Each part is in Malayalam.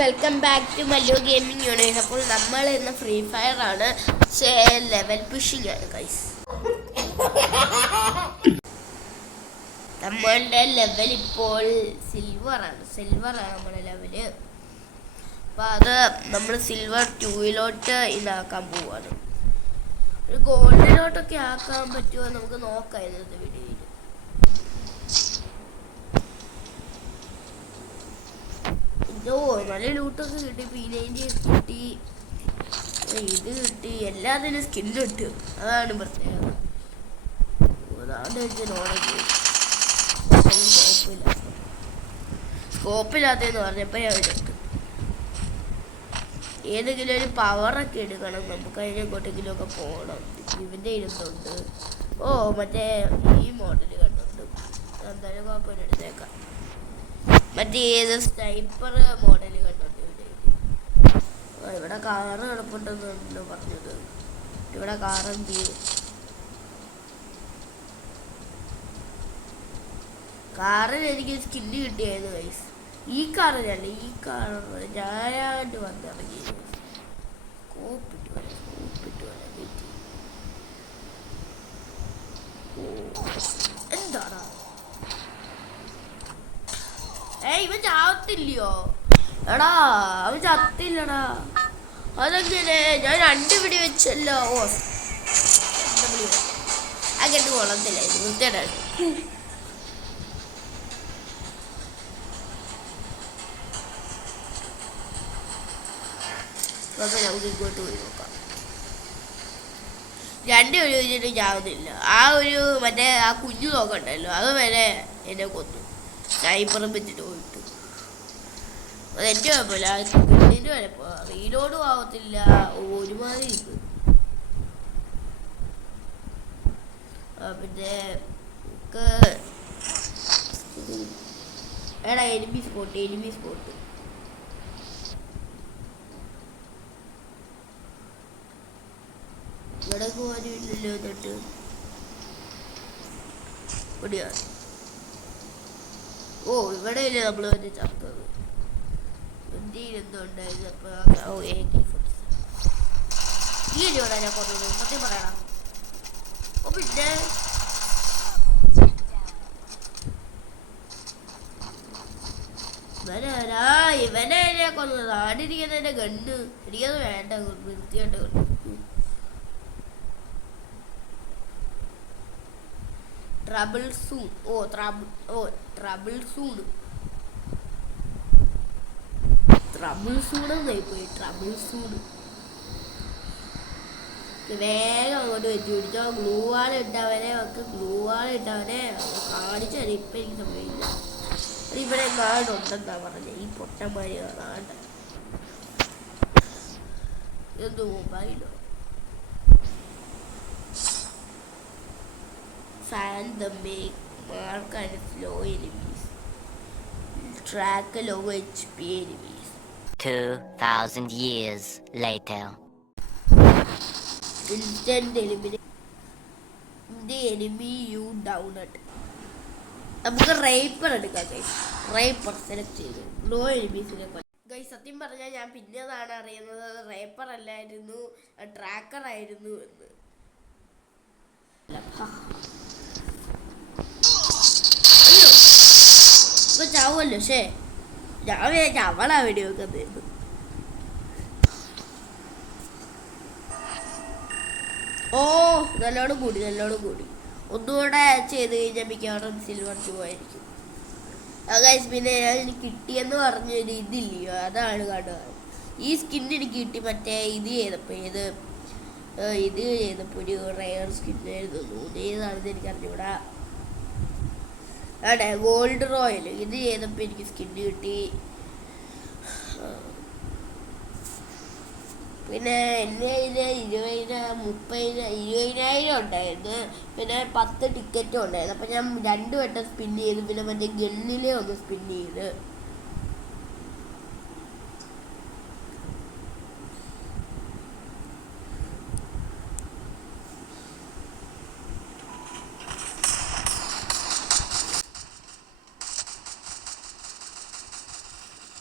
Welcome back to Mallu gaming unit. അപ്പോൾ നമ്മൾ ഇന്ന് ഫ്രീ ഫയർ ആണ്, ലെവൽ പുഷിംഗ് ആണ് ഗൈസ്. നമ്മളുടെ ലെവൽ ഇപ്പോൾ സിൽവർ ആണ് നമ്മുടെ ലെവല്. അപ്പോൾ അത് നമ്മൾ സിൽവർ 2 ഇതാക്കാൻ പോവാണ്. ഒരു ഗോൾഡിലോട്ടൊക്കെ ആക്കാൻ പറ്റുമോ നമുക്ക് നോക്കാം ഇന്നത്തെ വീഡിയോയിൽ. നല്ല ലൂട്ടൊക്കെ കിട്ടി, P90 കിട്ടി, ഇത് കിട്ടി, എല്ലാത്തിനും സ്കിൻ കിട്ടും. അതാണ് പ്രത്യേകത. സ്കോപ്പില്ലാത്തെന്ന് പറഞ്ഞപ്പോൾ ഞാൻ എടുത്തു. ഏതെങ്കിലും ഒരു പവറൊക്കെ എടുക്കണം നമുക്ക്, അതിനെങ്ങോട്ടെങ്കിലും ഒക്കെ പോകണം. ഇവൻ്റെ ഇരുന്നുണ്ട്. മറ്റേ ഈ മോഡൽ കണ്ടുണ്ട്, എന്തായാലും കുഴപ്പമില്ല, എടുത്തേക്കാം. മറ്റേ ഏത് സ്നൈപ്പർ മോഡൽ കണ്ടോണ്ട് ഇവിടെ കാറ് കിടപ്പുണ്ടെന്നല്ലോ പറഞ്ഞത്. ഇവിടെ കാറെന്ത് കാറിൽ എനിക്ക് സ്കില്ല് കിട്ടിയായിരുന്നു ഗൈസ്. ഈ കാറിനല്ല, ഈ കാറ് ഞാനായിട്ട് വന്നിറങ്ങി. സ്കോപ്പിട്ട് വരാം എന്താടാ ഇവൻ ചാവത്തില്ലയോ? എടാ അവൻ ചത്തില്ലടാ. അതെങ്ങനെ? ഞാൻ 2 പിടി വെച്ചല്ലോ. അങ്ങോട്ട് കൊള്ളത്തില്ല, ഇത് വൃത്തിയാണ്. അപ്പൊ നമുക്ക് ഇങ്ങോട്ട് പോയി നോക്കാം. 2 പിടി വെച്ചിട്ട് ചാവുന്നില്ല. ആ ഒരു മറ്റേ ആ കുഞ്ഞു നോക്കണ്ടല്ലോ, അത് വരെ എന്നെ കൊന്നു. സ്നൈപ്പറും വെച്ചിട്ട് പോയിട്ട് അതെൻ്റെ കുഴപ്പമില്ല. ഇതിൻ്റെ കുഴപ്പം റീലോഡും ആവത്തില്ല, ഒരുമാതിരി ഇത്. പിന്നെ എടാ എനിമി സ്പോട്ട് ഇവിടെ പോകാനും ഇല്ലല്ലോ. എന്നിട്ട് ഒടിയാ ഇവിടെ ഇല്ലേ നമ്മൾ വന്ന് ചത്തത്. എന്തുണ്ടായിരുന്നു അപ്പോൾ ഈ ഇവിടെ ഞാൻ കൊന്നത് സത്യം പറയണം. പിന്നെ ഇവനെ ഞാൻ കൊന്നത്. ആടിരിക്കുന്നതിന്റെ ഗണ്ണ് എനിക്കത് വേണ്ട, വൃത്തിയായിട്ട് കണ്ടു. ട്രബിൾ സൂൺ വേഗം അങ്ങോട്ട് വെച്ച് പിടിച്ചോ. ഗ്ലൂവാൾ ഇട്ടവനെ കാണിച്ചു തരാം. ഇപ്പം എനിക്ക് സമയമില്ല. അത് ഇവിടെ നാടുണ്ടെന്നാ പറഞ്ഞത്. ഈ പൊട്ടന്മാര് നാട് എന്ത് മൊബൈലോ find the make mark and slow enemies, track low HP enemies. 2000 years later, instant eliminate the enemy you downed. നമുക്ക് റൈപ്പർ എടുക്കാം ഗൈസ്. റൈപ്പർ സെലക്ട് ചെയ്തു ലോ എനിമീസിനെ ഗൈസ്. സത്യം പറഞ്ഞാൽ ഞാൻ പിന്നീടാണ് അറിയുന്നത് റൈപ്പർ അല്ലായിരുന്നു, ട്രാക്കർ ആയിരുന്നു എന്ന്. അയ്യോ ഇപ്പൊ ചാവുമല്ലോ. ഞാൻ വിചാരിച്ച അവളാ വീഡിയോ വെക്കുന്നത്. നല്ലോണം കൂടി. ഒന്നുകൂടെ ചെയ്ത് കഴിഞ്ഞാൽ മിക്കവാറും സിൽവർ 2 ആയിരിക്കും. ഗൈസ് പിന്നെ എനിക്ക് കിട്ടിയെന്ന് പറഞ്ഞൊരു ഇതില്ലയോ, അതാണ് കാണുക. ഈ സ്കിൻ എനിക്ക് കിട്ടി മറ്റേ ഇത് ചെയ്തപ്പോൾ ഒരു റെയർ സ്കിന്നായിരുന്നു. ഏതാണെന്ന് എനിക്ക് അറിഞ്ഞൂടാ. അതെ ഗോൾഡ് റോയൽ ഇത് ചെയ്തപ്പോൾ എനിക്ക് സ്കിൻ കിട്ടി. പിന്നെ എൻ്റെ കയ്യിൽ 20,000 ഉണ്ടായിരുന്നു. പിന്നെ 10 ടിക്കറ്റും ഉണ്ടായിരുന്നു. അപ്പം ഞാൻ 2 വട്ടം സ്പിൻ ചെയ്തു. പിന്നെ മറ്റേ ഗണ്ണിലെ ഒന്ന് സ്പിൻ ചെയ്ത്.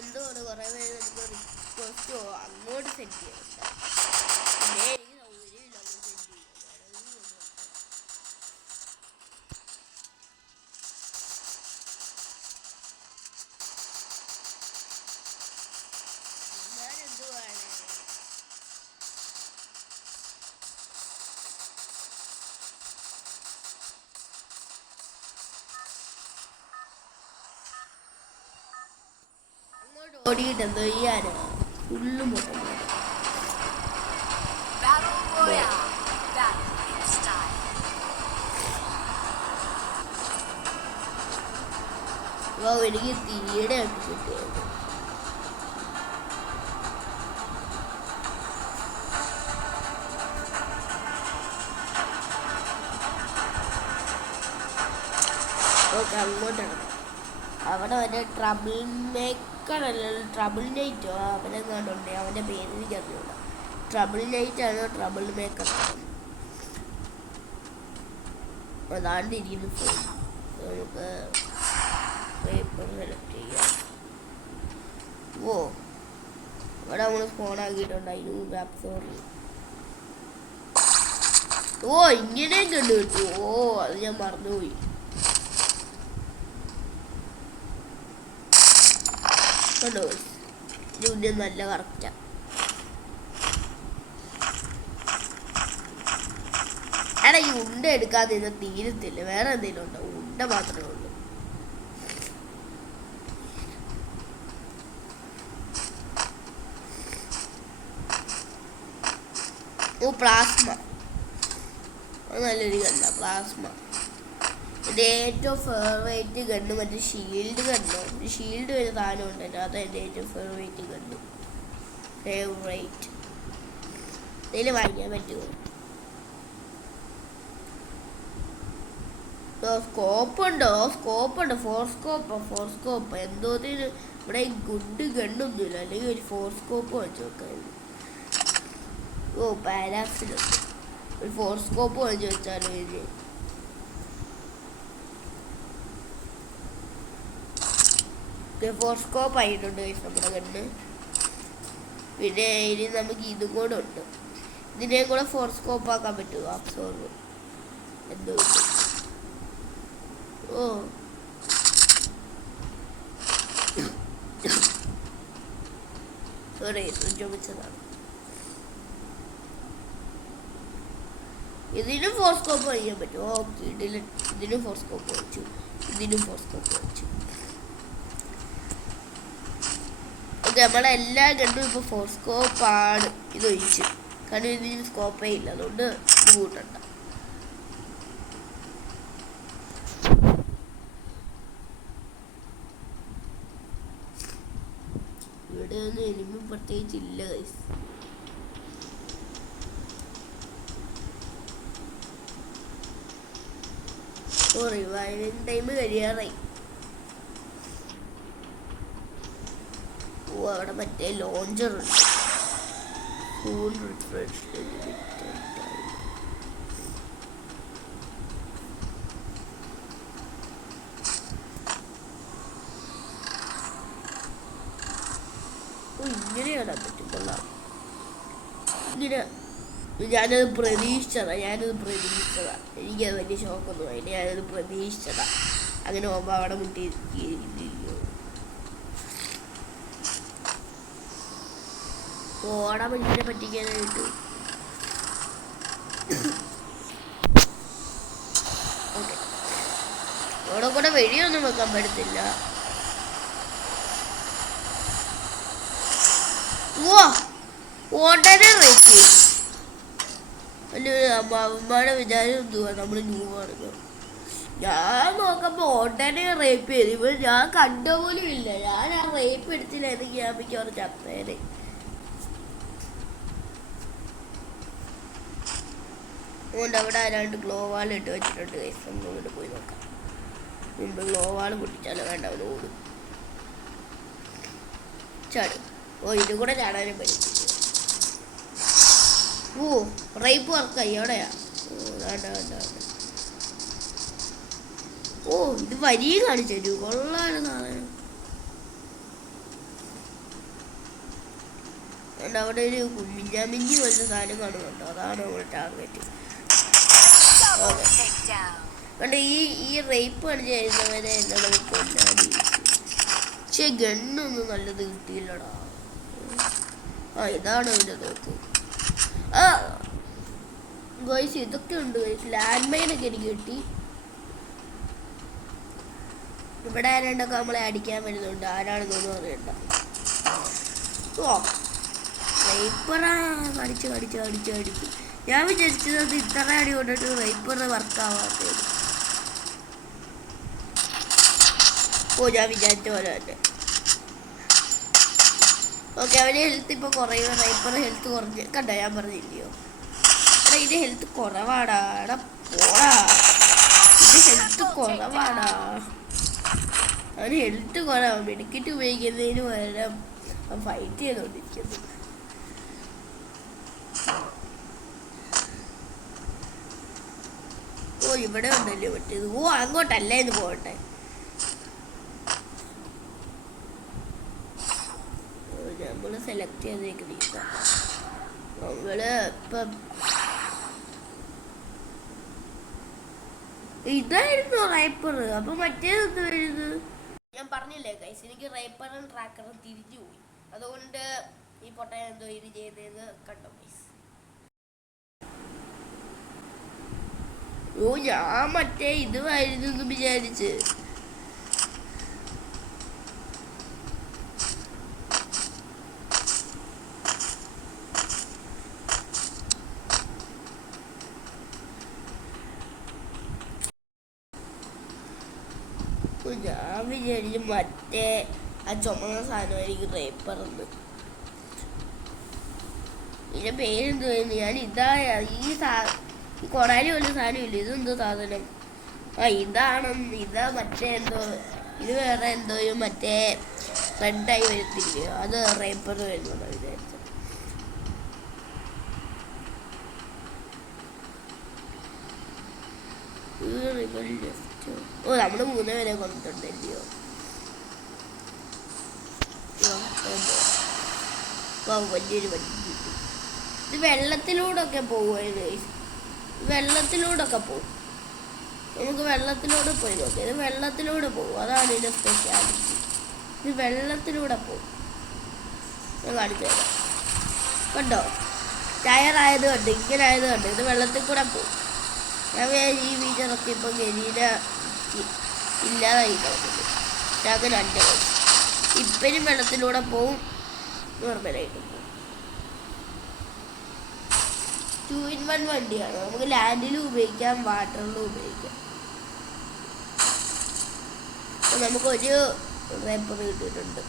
എന്തുകൊണ്ട് കുറേ പേര് നമുക്ക് അങ്ങോട്ട് സെറ്റ് ചെയ്യാം. പിന്നെ എനിക്ക് സൗകര്യമില്ല അങ്ങോട്ട് സെറ്റ് ചെയ്യാൻ. ഞാനെന്തുവാണ് ഓടിയിട്ട് എന്തോ ചെയ്യാനാ ഫുള്ള് മുട്ട എനിക്ക് തീരെ ആയിട്ട് കിട്ടിയത്. ഓക്കെ അങ്ങോട്ടാണ് അവിടെ മറ്റേ ട്രബിൾ മേക്കർ അല്ലല്ലോ ട്രബിൾ നൈറ്റോ അവനെങ്ങാണ്ടുണ്ട്. അവൻ്റെ പേര് എനിക്കറിയില്ല. ട്രബിൾ നൈറ്റ് ആണോ ട്രബിൾ മേക്കർ ആണോ അതാണ്ട് ഇരിക്കുന്നു. ഫോൺ നമുക്ക് പേപ്പർ സെലക്ട് ചെയ്യാം. ഓ ഇവിടെ നമ്മൾ ഫോൺ ആക്കിയിട്ടുണ്ട്. അതിന് മുമ്പ് ആപ്പ് സോറി. ഓ ഇങ്ങനെയും കണ്ടു കിട്ടു. ഓ അത് ഞാൻ മറന്നുപോയി. കണ്ടോ ഇതിന് നല്ല കറക്റ്റാ. എടാ ഈ ഉണ്ട എടുക്കാതെ ഇത് തീരത്തില്ല. വേറെ എന്തെങ്കിലും ഉണ്ടോ? ഉണ്ട മാത്രമേ ഉള്ളൂ. ഓ പ്ലാസ്മ അത് നല്ലൊരു ഗണ്ണ. പ്ലാസ്മ എൻ്റെ ഏറ്റവും ഫേവറേറ്റ് ഗണ്ണ് മറ്റേ ഷീൽഡ് ഗണ്ണോ. ഷീൽഡ് ഒരു സാധനം ഉണ്ടല്ലോ. അതാണ് എൻ്റെ ഏറ്റവും ഫേവറേറ്റ് ഗണ്ണ്. ഫേവറേറ്റ് ഇതിൽ വാങ്ങിക്കാൻ പറ്റുമോ? സ്കോപ്പുണ്ടോ? സ്കോപ്പുണ്ട്. ഫോർ സ്കോപ്പ് എന്തോതിന് ഇവിടെ ഗുഡ് ഗണ്ണൊന്നുമില്ല. അല്ലെങ്കിൽ ഒരു ഫോർ സ്കോപ്പ് വെച്ച് വെക്കായിരുന്നു. ഓ പാരാക്സിലുണ്ട്. ഒരു ഫോർ സ്കോപ്പ് വെച്ച് വെച്ചാലോ ഇത്. ഫോർ സ്കോപ്പ് ആയിട്ടുണ്ട് നമ്മുടെ ഗണ്ണ്. പിന്നെ ഇനി നമുക്ക് ഇതും കൂടെ ഉണ്ട്. ഇതിനെയും കൂടെ ഫോർ സ്കോപ്പ് ആക്കാൻ പറ്റുമോ? അബ്സോർവ് എന്തോ ഓ സോറി ചോദിച്ചതാണ്. ഇതിനും ഫോർ സ്കോപ്പ് ചെയ്യാൻ പറ്റും. ഓക്കെ ഇതിനും ഫോർ സ്കോപ്പ് വെച്ചു. ഇതിനും ഫോർ സ്കോപ്പ് വെച്ചു. ഓക്കെ നമ്മളെല്ലാ ഗണ്ണും ഇപ്പോൾ ഫോർ സ്കോപ്പാണ്. ഇത് ഒഴിച്ച് കാരണം ഇതിന് സ്കോപ്പേ ഇല്ല. അതുകൊണ്ട് ഇത് കൂട്ടണ്ട. ഇവിടെ ഒന്നും എനിക്കും പ്രത്യേകിച്ചില്ല ഗൈസ്. ഓ റിവൈവിങ് ടൈം കഴിയാറായി. ഓ അവിടെ മറ്റേ ലോഞ്ചർ ഉണ്ട്. ഫുൾ റിഫ്രഷ് ഇങ്ങനെ കാണാൻ പറ്റും. കൊള്ളാം. ഇങ്ങനെ ഞാനത് പ്രതീക്ഷിച്ചതാ. എനിക്കത് വലിയ ഷോക്കൊന്നും ആയില്ല. ഞാനത് പ്രതീക്ഷിച്ചതാ. അങ്ങനെ പോകുമ്പോൾ അവിടെ മുട്ടിയിരിക്കുകയോ ഓടാൻ മനുഷ്യനെ പറ്റിക്കാനായിട്ട്. ഓക്കെ അവിടെ കൂടെ വെടിയൊന്നും വെക്കാൻ പറ്റത്തില്ല. ഉടനെ റേറ്റ് അമ്മയുടെ വിചാരം എന്തുവാ നമ്മൾ ന്യൂവാണെന്ന്. ഞാൻ നോക്കുമ്പോൾ ഉടനെ റേപ്പ് ചെയ്തു. ഇപ്പോൾ ഞാൻ കണ്ട പോലും ഇല്ല. ഞാൻ ആ റേപ്പ് എടുത്തില്ലായിരുന്നെങ്കിൽ ഞാൻ മിക്കവാറും ചത്തേനെ. അതുകൊണ്ട് അവിടെ ആരാണ്ട് ഗ്ലോവാൾ ഇട്ട് വെച്ചിട്ടുണ്ട്. കൈസ് നമ്മളിവിടെ പോയി നോക്കാം. മുമ്പ് ഗ്ലോവാൾ പൊട്ടിച്ചാലോ? വേണ്ട അവന് ഓടും ചാടും. ഓ ഇത് കൂടെ ചാടാനും പറ്റും. ഓ റേപ്പ് വർക്കായി. എവിടെയാ? വേണ്ട വേണ്ട വേണ്ട. ഓ ഇത് വരിയ കാണിച്ചു തരൂ. കൊള്ളാണ് സാധനം. അവിടെ ഒരു കുഞ്ഞാമിഞ്ഞി പോലത്തെ സാധനം കാണുന്നുണ്ടോ? അതാണ് നമ്മുടെ ടാർഗറ്റ്. കണ്ട് ഈ റേപ്പ് കാണിച്ച് ചെയ്യുന്നവരെ എല്ലാം നമുക്ക് കൊല്ലാടി. പക്ഷെ ഗണ്ണൊന്നും നല്ലത് കിട്ടിയില്ലടാ. ഇതാണ് അവൻ്റെ നോക്ക്. ഗോയ്സ് ഇതൊക്കെ ഉണ്ട് ഗോയ്സ്. ലാൻഡ് മൈനൊക്കെ എനിക്ക് കിട്ടി. ഇവിടെ ആരാണ്ടൊക്കെ നമ്മളെ അടിക്കാൻ വരുന്നുണ്ട്. ആരാണെന്നൊന്നും അറിയണ്ട. റൈപ്പറാ അടിച്ച് ഞാൻ വിചാരിച്ചത് ഇത്ര അടി കൊണ്ടിട്ട് റൈപ്പർ വർക്കാവാത്തത്. ഞാൻ വിചാരിച്ച പോലെ തന്നെ. ഓക്കെ, അവന് ഹെൽത്ത് ഇപ്പോൾ കുറയും. റൈപ്പർ ഹെൽത്ത് കുറഞ്ഞ് കണ്ടോ? ഞാൻ പറഞ്ഞില്ലയോ ഇത് ഹെൽത്ത് കുറവാടാ. പോടാ, ഇത് ഹെൽത്ത് കുറവാടാ. അവന് ഹെൽത്ത് കുറവാണ്. മെഡിക്കറ്റ് ഉപയോഗിക്കുന്നതിന് പകരം ഫൈറ്റ് ചെയ്തോണ്ടിരിക്കുന്നു. ഇവിടെ ഉണ്ടല്ലോ മറ്റേത്. അങ്ങോട്ടല്ലേ എന്ന് പോകട്ടെ. നമ്മള് സെലക്ട് ചെയ്തേക്കുന്ന നമ്മള് ഇപ്പം ഇതായിരുന്നു റൈപ്പർ. അപ്പൊ മറ്റേത് വരുന്നത് ഞാൻ പറഞ്ഞില്ലേ ഗൈസ്, എനിക്ക് റൈപ്പറും ട്രാക്കറും തിരിച്ചു പോയി. അതുകൊണ്ട് ഈ പൊട്ടൻ എന്തോ ഇത് ചെയ്തത് കണ്ടോ ഗൈസ്. ഞാൻ മറ്റേ ഇതുമായിരുന്നു എന്ന് വിചാരിച്ച്. ഞാൻ വിചാരിച്ചു മറ്റേ ആ ചുമന്ന സാധനമായിരിക്കും റേപ്പറന്ന്. ഇതിന്റെ പേരെന്തുവായിരുന്നു? ഞാൻ ഇതാ ഈ കൊടാലി പോലെ സാധനം ഇല്ല. ഇതെന്തോ സാധനം? ഇതാ മറ്റേ എന്തോ. ഇത് വേറെ എന്തോ മറ്റേ റെഡായി വരത്തില്ല. അത് റേപ്പർ വരുന്നതാണ് വിചാരിച്ചത്. നമ്മള് 3 പേരെ കൊണ്ടിട്ടുണ്ടല്ലോ. വലിയൊരു വണ്ടി. ഇത് വെള്ളത്തിലൂടൊക്കെ പോകുമായിരുന്നു. വെള്ളത്തിലൂടൊക്കെ പോകും. നമുക്ക് വെള്ളത്തിലൂടെ പോയി നോക്കാം. ഇത് വെള്ളത്തിലൂടെ പോകും. അതാണ് ഇതിന്റെ സ്പെഷ്യാലിറ്റി. ഇത് വെള്ളത്തിലൂടെ പോകും. ഞാൻ കാണിച്ചു തരാം. കണ്ടോ? ടയറായത് കണ്ട്, ഇങ്ങനെ ആയത് കണ്ട്. ഇത് വെള്ളത്തിൽ കൂടെ പോകും. ഞാൻ ഈ വീഡിയോക്കെ ഇപ്പം ഗലീന ഇല്ലാതായി നോക്കുന്നത്. ഞങ്ങൾക്ക് 2 ഇപ്പനും വെള്ളത്തിലൂടെ പോവും, നോർമലായിട്ട് പോകും. 2-in-1 വണ്ടിയാണ്. നമുക്ക് ലാൻഡിലും ഉപയോഗിക്കാം, വാട്ടറിലും ഉപയോഗിക്കാം. നമുക്കൊരു റേപ്പർ കിട്ടിയിട്ടുണ്ട്.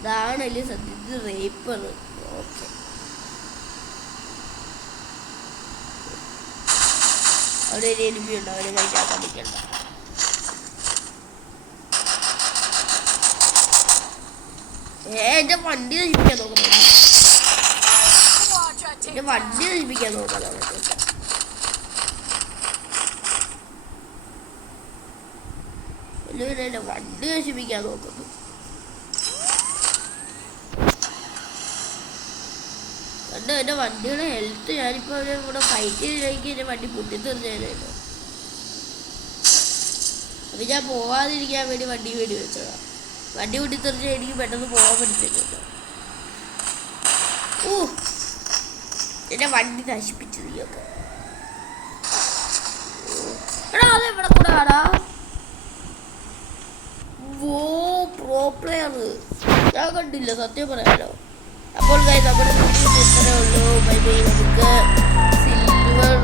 ഇതാണല്ലേ സത്യത്തിൽ റേപ്പർ. ഓക്കെ, അവിടെ ഒരു എനിമി ഉണ്ട്. അവനെ മൈൻഡാക്കാൻ നിൽക്കണ്ട. എന്റെ വണ്ടി നശിപ്പിക്കാൻ നോക്കണം. എന്റെ വണ്ടി നശിപ്പിക്കാൻ നോക്കണം. എല്ലാവരും എന്റെ വണ്ടി നശിപ്പിക്കാൻ നോക്കുന്നു. കണ്ടോ എന്റെ വണ്ടിയുടെ ഹെൽത്ത്? ഞാനിപ്പോ അവരെ കൂടെ ഫൈറ്റ് ചെയ്തില്ലെങ്കിൽ എന്റെ വണ്ടി പൊട്ടിത്തെറിഞ്ഞാലോ. അപ്പൊ ഞാൻ പോവാതിരിക്കാൻ വേണ്ടി വണ്ടി വേണ്ടി വെച്ചതാ. വണ്ടി പൊട്ടിത്തെറിച്ചാൽ എനിക്ക് പെട്ടെന്ന് പോകാൻ പറ്റുന്നില്ലല്ലോ. എന്റെ വണ്ടി നശിപ്പിച്ചു നീയൊക്കെ. എടാ അതെവിടെ കൂടെ ആടാ? പ്രോ പ്ലെയർ ഞാൻ കണ്ടില്ല സത്യം പറയാലോ. അപ്പോൾ നമ്മുടെ വീഡിയോ ഇത്രയേ ഉള്ളൂ. Bye bye. നമുക്ക് സിൽവർ